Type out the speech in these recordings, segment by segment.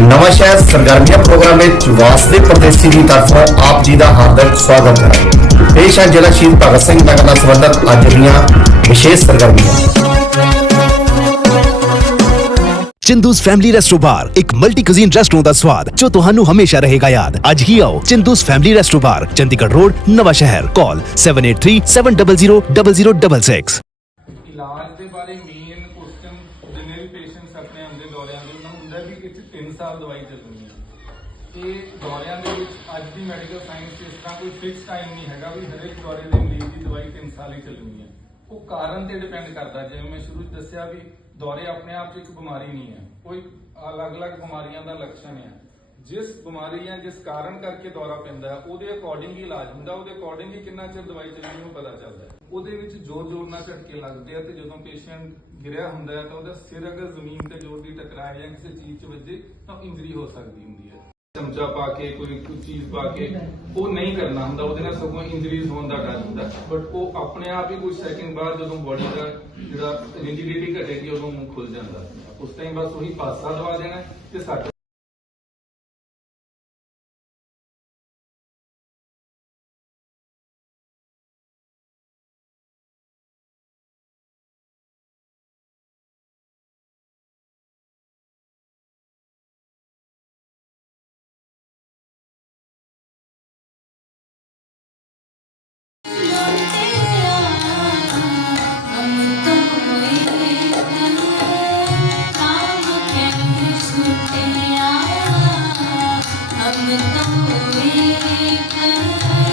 ਨਵਾਂ ਸ਼ਹਿਰ ਸਰਗਰਮੀਆਂ ਪ੍ਰੋਗਰਾਮ ਵਿੱਚ ਵਾਸਦੇ ਪ੍ਰਦੇਸ਼ੀ ਦੀ ਤਰਫੋਂ ਆਪ ਜੀ ਦਾ ਹਾਰਦਿਕ ਸਵਾਗਤ ਹੈ ਪੇਸ਼ ਹੈ ਜ਼ਿਲ੍ਹਾ ਸ਼ਹੀਦ ਭਗਤ ਸਿੰਘ ਨਗਰ ਨਾਲ ਸੰਬੰਧਿਤ ਅੱਜ ਦੀਆਂ ਵਿਸ਼ੇਸ਼ ਸਰਗਰਮੀਆਂ ਚਿੰਦੂਸ ਫੈਮਿਲੀ ਰੈਸਟੋ ਬਾਰ ਇੱਕ ਮਲਟੀ ਕੁਜ਼ੀਨ ਰੈਸਟੋਰੈਂਟ ਦਾ ਸਵਾਦ ਜੋ ਤੁਹਾਨੂੰ ਹਮੇਸ਼ਾ ਰਹੇਗਾ ਯਾਦ ਅੱਜ ਹੀ ਆਓ Chindu's family resto bar Chandigarh road Nawanshahr call 7837000066 ਇਲਾਜ ਦੇ ਮੇਨ ਕੁਐਸਚਨ ਜਿੰਨੇ ਵੀ ਪੇਸ਼ੈਂਟਸ ਆਪਣੇ ਆਉਂਦੇ ਦੌਰਿਆਂ ਦੇ, ਉਹਨਾਂ ਨੂੰ ਹੁੰਦਾ ਵੀ ਇਹ 3 ਸਾਲ ਦਵਾਈ ਚੱਲਣੀ ਹੈ। ਤੇ ਦੌਰਿਆਂ ਦੇ ਵਿੱਚ ਅੱਜ ਦੀ ਮੈਡੀਕਲ ਸਾਇੰਸ ਇਸ ਤਰ੍ਹਾਂ ਕੋਈ ਫਿਕਸ ਟਾਈਮ ਨਹੀਂ ਹੈਗਾ ਵੀ ਹਰੇਕ ਦੌਰੇ ਦੇ ਮਰੀਜ਼ ਦੀ ਦਵਾਈ 3 ਸਾਲ ਹੀ ਚੱਲਣੀ ਹੈ। ਉਹ ਕਾਰਨ ਤੇ ਡਿਪੈਂਡ ਕਰਦਾ। ਜਿਵੇਂ ਮੈਂ ਸ਼ੁਰੂ 'ਚ ਦੱਸਿਆ ਵੀ ਦੌਰੇ ਆਪਣੇ ਆਪ 'ਚ ਇੱਕ ਬਿਮਾਰੀ ਨਹੀਂ ਹੈ। ਕੋਈ ਅਲੱਗ-ਅਲੱਗ ਬਿਮਾਰੀਆਂ ਦਾ ਲੱਛਣ ਹੈ। ਜਿਸ ਬਿਮਾਰੀ ਜਾਂ ਜਿਸ ਕਾਰਨ ਕਰਕੇ ਦੌਰਾ ਪੈਂਦਾ ਉਹਦੇ ਅਕੋਰਡਿੰਗ ਹੀ ਇਲਾਜ ਹੁੰਦਾ। ਉਹਦੇ ਅਕੋਰਡਿੰਗ ਹੀ ਕਿੰਨਾ ਚਿਰ ਦਵਾਈ ਚੱਲਣੀ ਉਹ ਪਤਾ ਚੱਲਦਾ। ਉਹਦੇ ਵਿੱਚ ਜ਼ੋਰ ਜ਼ੋਰ ਨਾਲ ਝਟਕੇ ਲੱਗਦੇ ਆ ਤੇ ਜਦੋਂ ਪੇਸ਼ੈਂਟ ਗਿਰਿਆ ਹੁੰਦਾ ਹੈ ਤਾਂ ਉਹਦਾ ਸਿਰ ਅਗਰ ਜ਼ਮੀਨ ਤੇ ਜ਼ੋਰ ਦੀ ਟਕਰਾਏ ਜਾਂ ਕਿਸੇ ਚੀਜ਼ 'ਚ ਵੱਜੇ ਤਾਂ ਇੰਜਰੀ ਹੋ ਸਕਦੀ ਹੁੰਦੀ ਹੈ। ਚਮਚਾ ਪਾ ਕੇ, ਕੋਈ ਕੋਈ ਚੀਜ਼ ਪਾ ਕੇ ਉਹ ਨਹੀਂ ਕਰਨਾ ਹੁੰਦਾ, ਉਹਦੇ ਨਾਲ ਸਗੋਂ ਇੰਜਰੀਜ਼ ਹੋਣ ਦਾ ਡਰ ਹੁੰਦਾ। ਬਟ ਉਹ ਆਪਣੇ ਆਪ ਹੀ ਕੁਝ ਸੈਕਿੰਡ ਬਾਅਦ ਜਦੋਂ ਬੋਡੀ ਦਾ ਜਿਹੜਾ ਰਿਜਿਡਿਟੀ ਘਟੇਗੀ, ਉਦੋਂ ਮੂੰਹ ਖੁੱਲ ਜਾਂਦਾ। ਉਸ ਟਾਈਮ ਬਸ ਉਹੀ ਪਾਸਾ ਦਵਾ ਦੇਣਾ ਤੇ ਸੱਟ Thank you.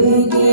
ਗਿਆ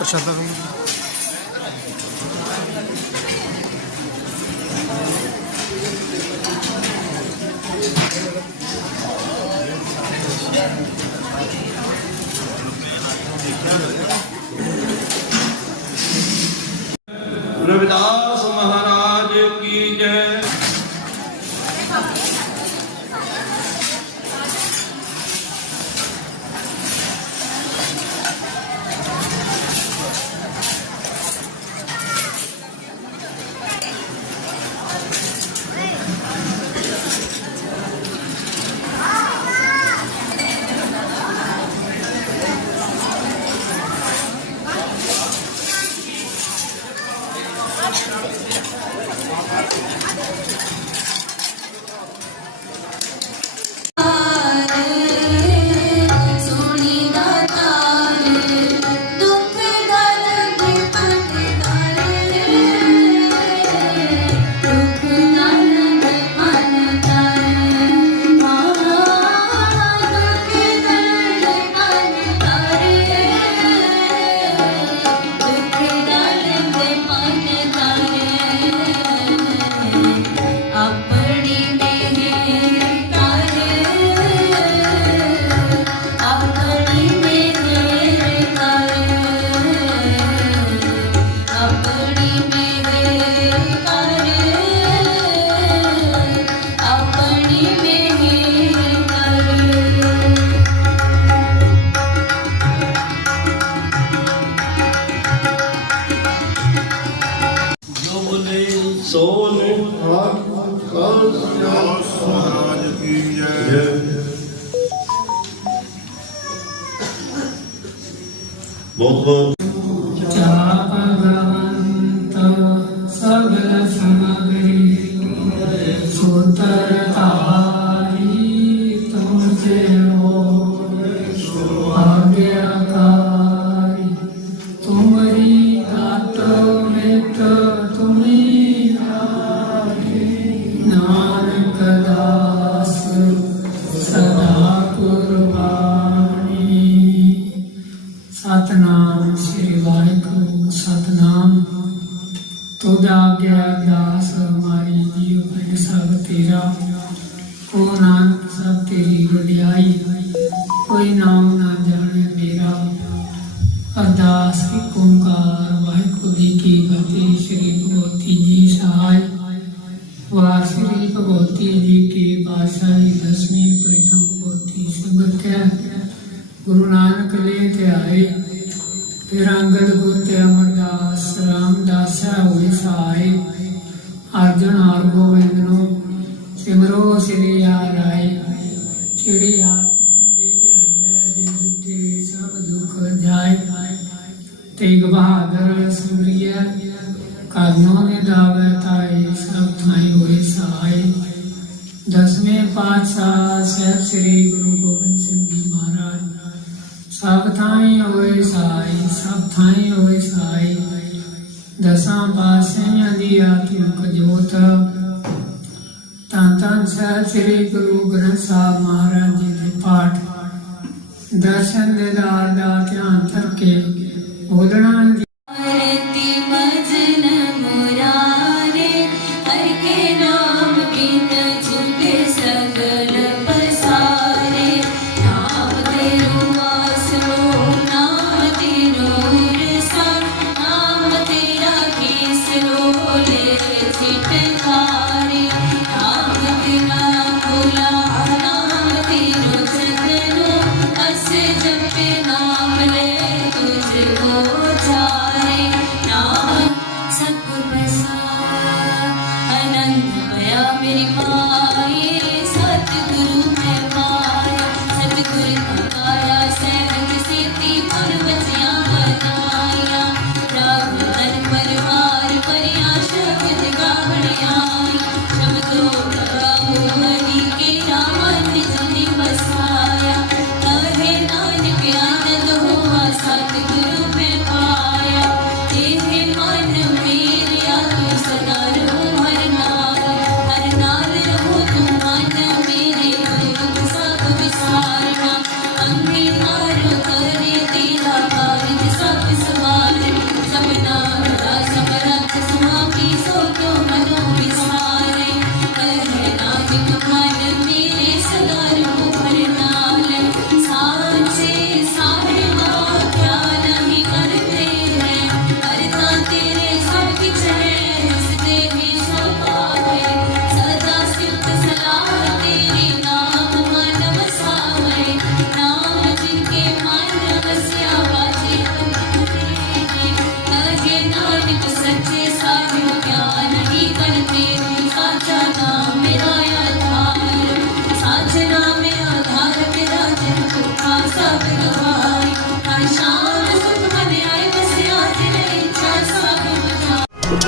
Aşağıda kalın. ਸਤਨਾਮ, ਸ੍ਰੀ ਵਾਹਿਗੁਰੂ, ਸਤਨਾਮ। ਤੁਦਾ ਗਿਆ ਦਾਸ ਹਮਾਰੀ ਜੀਵ ਹੈ ਸਭ ਤੇਰਾ। ਕੋ ਨਾਨਕ ਸਭ ਤੇਰੀ ਵਡਿਆਈ। ਕੋਈ ਨਾਮ ਨਾ ਜਾਣੇ ਮੇਰਾ। ਅਰਦਾਸ ਇੱਕ ਓੰਕਾਰ ਵਾਹਿਗੁਰੂ ਜੀ ਕੀ ਫਤਿਹ, ਸ੍ਰੀ ਭਗਵਤੀ ਜੀ ਸਹਾਇ। ਵਾਰ ਸ੍ਰੀ ਭਗਵਤੀ ਜੀ ਕੀ ਬਾਦਸ਼ਾਹੀ ਦਸਵੀਂ, ਪ੍ਰਥਮ ਭਗਵਤੀ ਸਿਮਰਤ ਹੈ। ਗੁਰੂ ਨਾਨਕ ਲੈ ਤੇ ਆਏ। ਫਿਰ ਅੰਗਦ ਗੁਰ ਤੇ ਅਮਰਦਾਸ, ਰਾਮਦਾਸ ਹੋਏ ਸਹਾਏ ਅਰਜਨ ਹਰ ਗੋਬਿੰਦ ਨੂੰ ਸਿਮਰੋ ਸ੍ਰੀ ਆ ਰਾਏ ਸ੍ਰੀ ਆਤ ਸੰਜੇ ਤੇ ਜਿਨ ਤੇ ਸਭ ਦੁੱਖ ਜਾਏ। ਤੇਗ ਬਹਾਦਰ ਸਿਮਰਿਐ ਕਰਨੋਂ ਨੇ ਦਾਵੇ ਤਾਏ, ਸਭ ਥਾਈ ਹੋਏ ਸਹਾਏ ਦਸਵੇਂ ਪਾਤਸ਼ਾਹ ਸਾਹਿਬ ਸ੍ਰੀ ਗੁਰੂ ਸਭ ਥਾਈ ਹੋਏ ਸਾਈ, ਸਭ ਥਾਈ ਹੋਏ ਸਾਈ। ਦਸਾਂ ਪਾਤਸ਼ਾਹਾਂ ਦੀ ਆਤਮਿਕ ਜੋਤ। ਤਾਂ ਤਾਂ ਸਾਹਿਬ ਸ੍ਰੀ ਗੁਰੂ ਗ੍ਰੰਥ ਸਾਹਿਬ ਮਹਾਰਾਜ ਜੀ ਦੇ ਪਾਠ। ਦਰਸ਼ਨ ਦੇ ਦਾ ਧਿਆਨ ਕਰਕੇ ਬੋਲਣਾ